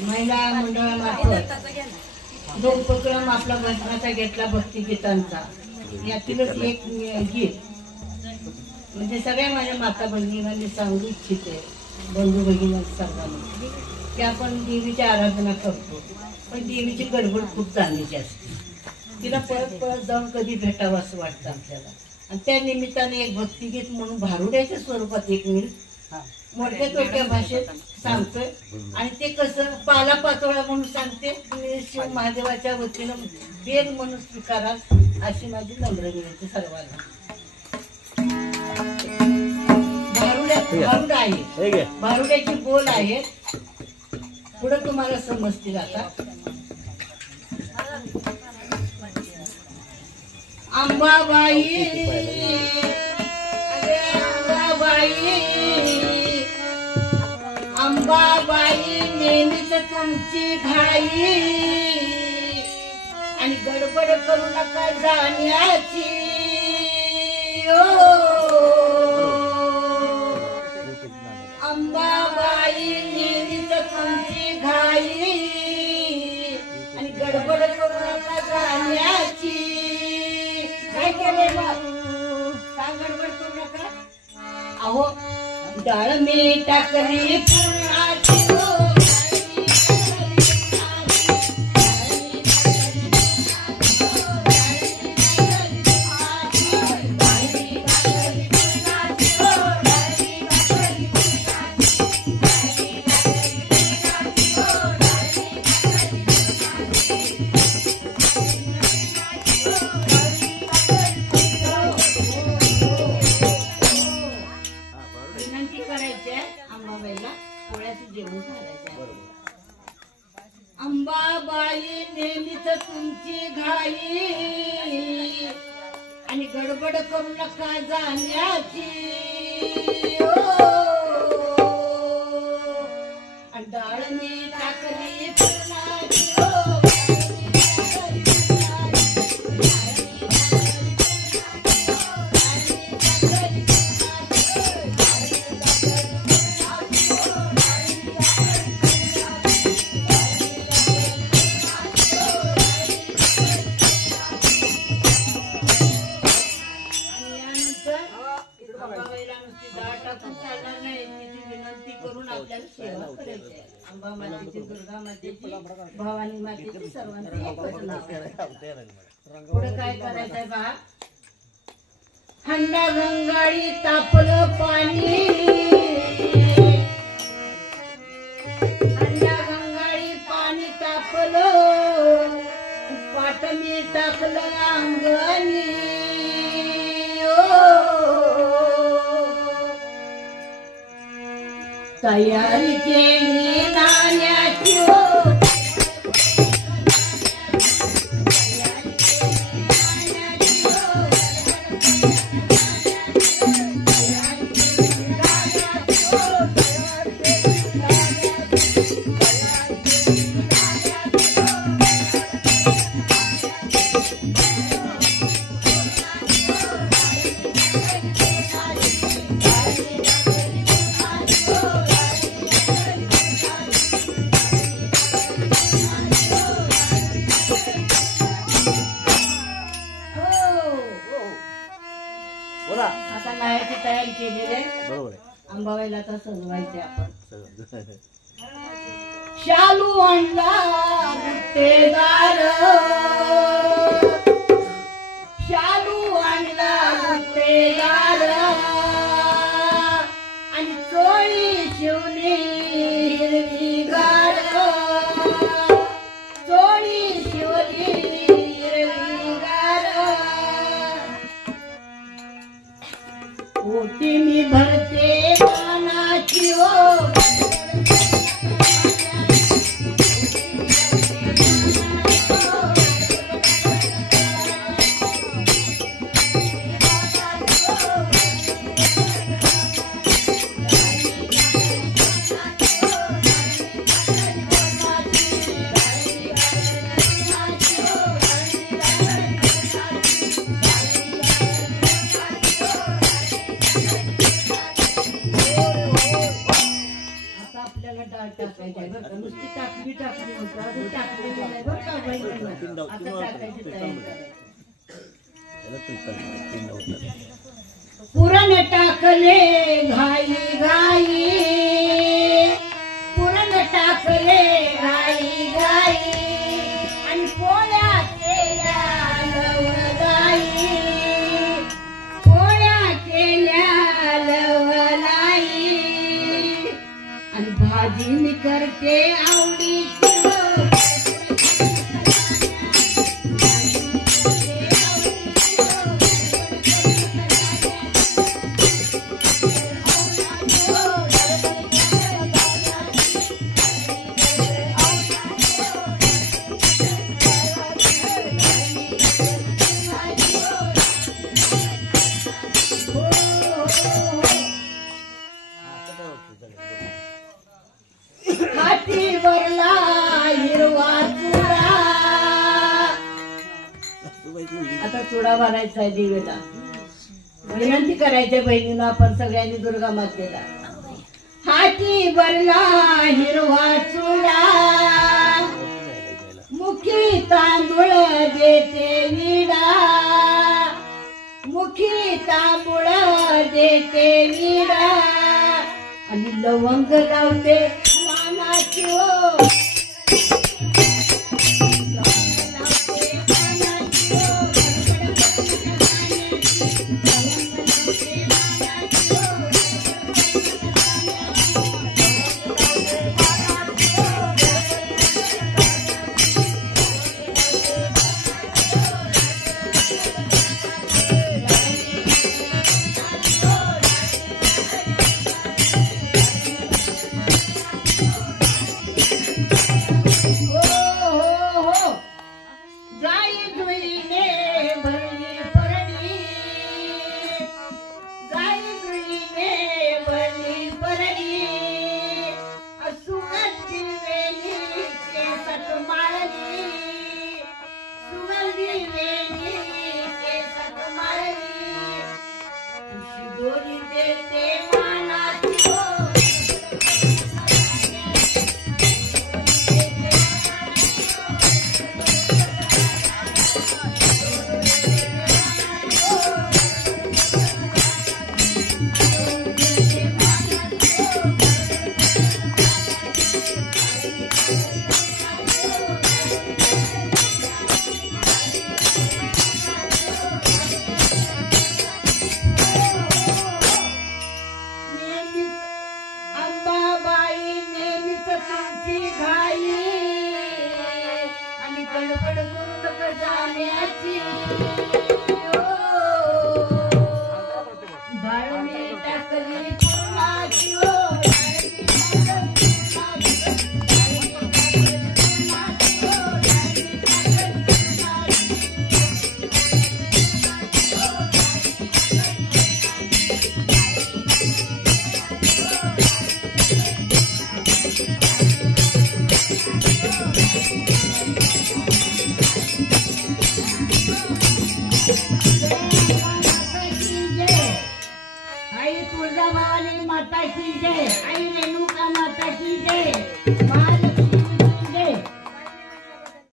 महिला मंडळामार्फत जो उपक्रम आपला भजनाचा घेतला भक्तिगीतांचा, यातीलच एक गीत म्हणजे सगळ्या माझ्या माता भगिनींना मी सांगू इच्छिते, बंधू भगिनी सर्वांना, की आपण देवीची आराधना करतो, पण देवीची गडबड खूप चालण्याची असते. तिला परत परत जाऊन कधी भेटावं असं वाटतं आपल्याला. आणि त्या निमित्ताने एक भक्तिगीत म्हणून भारुड्याच्या स्वरूपात एक मी मोठ्या तोट्या भाषेत सांगतोय. आणि ते कसं पाला पाचोळा म्हणून सांगते. शिव महादेवाच्या वतीनं बेल म्हणून स्वीकारा अशी माझी नम्र विनंती सर्वांना. भारुड आहे, भारुड्याची बोल आहे, पुढे तुम्हाला समजतील. आता अंबाबाई अंबाबाई नेहमीच तुमची घाई आणि गडबड करू नका जाण्याची. अंबाबाई नेहमीच तुमची घाई आणि गडबड करू नका जाण्याची. काय केलंय मग? का गडबड करू नका? अहो डाळ मी टाकली पुरणाची अंबाबाई नेहमीच तुमची घाई आणि गडबड करू नका जाण्याची. डाळ मी टाकली पुरणाची अंबा मातेची, दुर्गा मातेची, भवानी मातेची सर्वांची एकच नाव. पुढे काय करायचंय बा? थंड गंगाळी तापलं पाणी, थंड गंगाळी पाणी तापलं, पाट मी टाकलं अंगणी. तयारी केली नाण्याची आता नायाची तयारी केलेली आहे. बरोबर आहे. अंबाबाईला आता सजवायचे आपण. शालू आणला गुत्तेदार, शालू आणला गुत्तेदार आणि चोळी शिवली हिरवीगार, चोळी शिवली हिरवीगार. ओटी मी भरते पानाची टाकायची तयारी. पुरण टाकले घाई घाई, पुरण टाकले घाई घाई, आणि पोळ्या केल्या लवलाई, पोळ्या केल्या लवलाई, आणि भाजी मी करते आवडीची. हातीवरला हिरवा चुडा, आता चुडा भरायचा आहे दिवेला. विनंती करायची बहिणीनं आपण सगळ्यांनी दुर्गा मातेला. हातीवरला हिरवा चुडा, मुखी तांदूळ देते विडा, मुखी तांदूळ देते विडा, आणि लवंग लावते मानाची ओ. आणि गडबड करू नका जाण्याची.